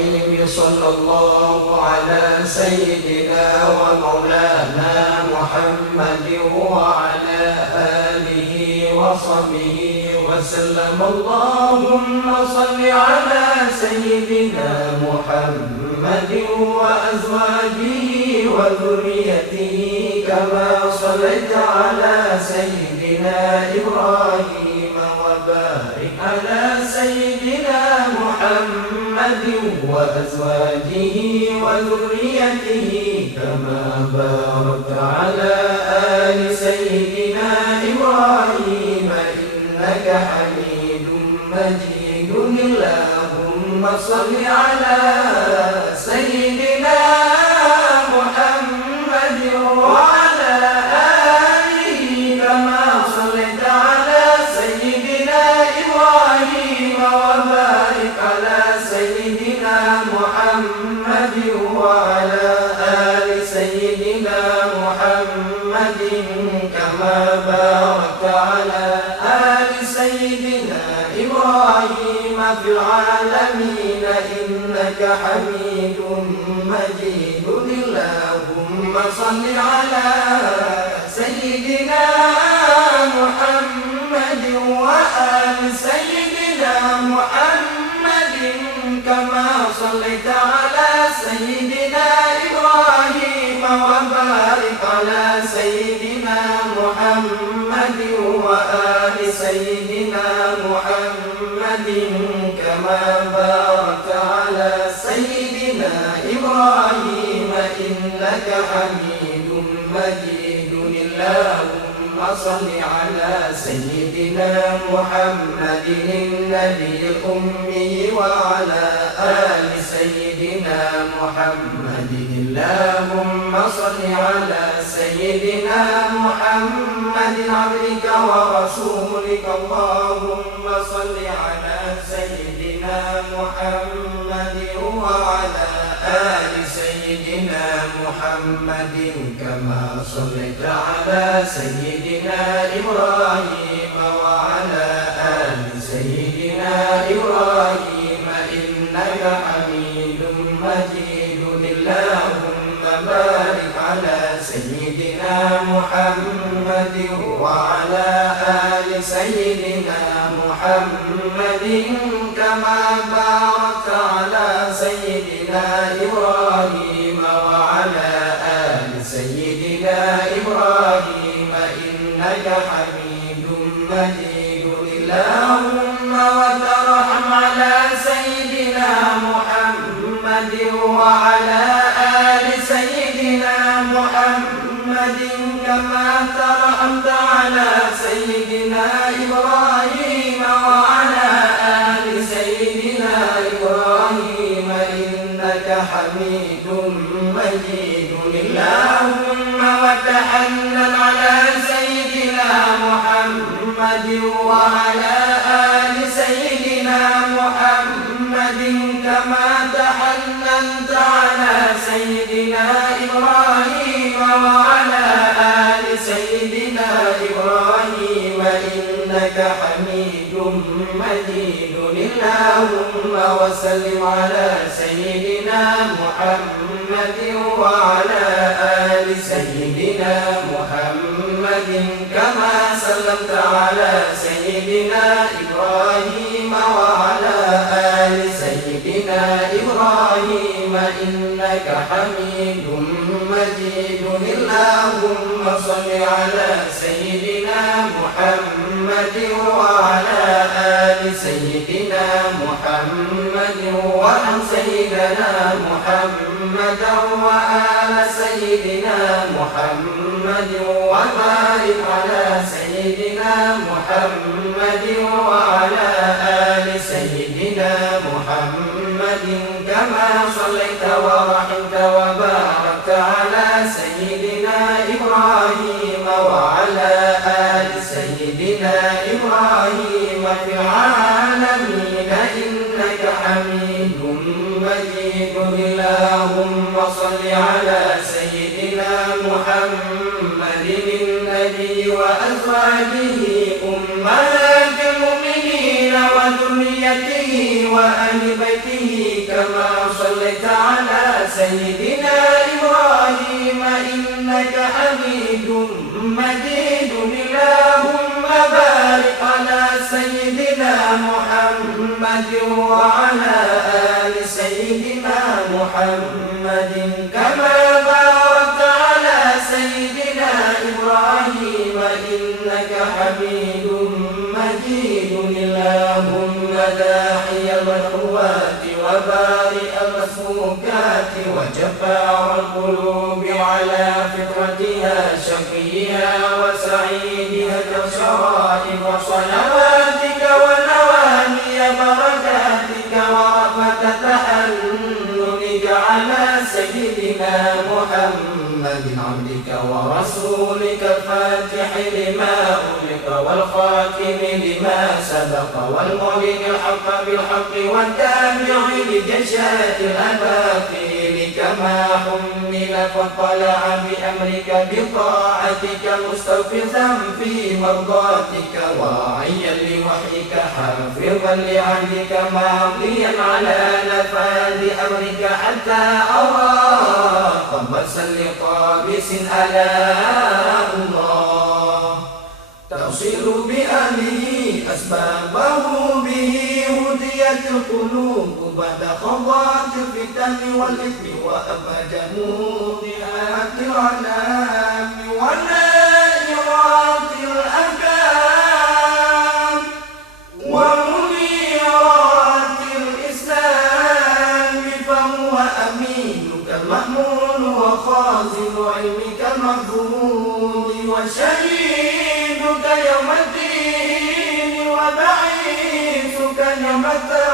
الرحيم. صلى الله على سيدنا ومولانا محمد وعلى آله وصحبه وسلم. اللهم صل على سيدنا محمد وأزواجه وذريته كما صليت على سيدنا إبراهيم، وبارك على سيدنا محمد وأزواجه وذريته كما باركت على آل سيدنا إبراهيم إنك حميد مجيد. اللهم صل على سيدنا محمد وعلى آله كما صليت على سيدنا إبراهيم، وبارك على سيدنا محمد وعلى آل سيدنا محمد كما باركت على آل سيدنا إبراهيم في العالمين إنك حميد مجيد. اللهم صل على سيدنا محمد وآل سيدنا محمد كما صليت على سيدنا إبراهيم، وبارك على سيدنا محمد وآل سيدنا محمد كما باركت على سيدنا إبراهيم إنك حميد مجيد. اللهم صل على سيدنا محمد النبي الأمي وعلى آل سيدنا محمد. اللهم صل على سيدنا محمد عبدك ورسولك. اللهم صل على سيدنا محمد وعلى آل سيدنا محمد كما صليت على سيدنا إبراهيم وعلى آل سيدنا إبراهيم إنك حميد مجيد. اللهم بارك على سيدنا محمد وعلى آل سيدنا محمد كما باركت على سيدنا إبراهيم وعلى آل سيدنا إبراهيم إنك حميد مجيد. اللهم وترحم على سيدنا محمد وعلى آل سيدنا محمد كما ترحمت على سيدنا إبراهيم وعلى آل سيدنا إبراهيم إنك حميد مجيد. اللهم وتحنن على سيدنا محمد وعلى آل سيدنا محمد كما تحننت على سيدنا إبراهيم وعلى آل سيدنا إبراهيم إنك حميد مجيد. اللهم وسلم على سيدنا محمد وعلى آل سيدنا محمد كما سلمت على سيدنا إبراهيم وعلى آل سيدنا إبراهيم إنك حميد مجيد. اللهم صل على سيدنا محمد وعلى آل سيدنا محمد وعن سيدنا محمد وآل سيدنا محمد وبارك على سيدنا محمد وعلى آل سيدنا محمد كما صليت ورحمت وباركت على سيدنا إبراهيم وعلى آل سيدنا إبراهيم في العالمين إنك حميد مجيد. اللهم صل على سيدنا محمد النبي وأزواجه أمهات المؤمنين وذريته وأهل بيته كما صليت على سيدنا إبراهيم إنك حميد مجيد اللهم بارك على سيدنا محمد وعلى آل سيدنا محمد كما باركت على سيدنا إبراهيم إنك حميد مجيد اللهم داحي المشروات وبارئ المسموكات وجبار القلوب على فطرتها شقيها وسعيدها كالشرائب وصلواتك ونوامي بركاتك ورحمة تحننك على سيدنا محمد عبدك ورسولك الفاتح لما أغلق والخاتم لما سبق والمعلن الحق بالحق والتابع لجشات الأباطيل كما حمل فطلع بأمرك بطاعتك مستوفزا في مرضاتك واعيا لوحيك حافظا لعهدك ماضيا على نفاذ أمرك حتى أراك بسا لقابس ألا الله تصل بأهله أسبابه به هديت القلوب بعد خضات الفتن والإثم وأبد موضعات العنام ونائرات الأكام ومنيرات الإسلام فهو أمينك المأمون وخازن علمك المحفوظ وشهيدك يوم الدين وبعيثك يوم الدين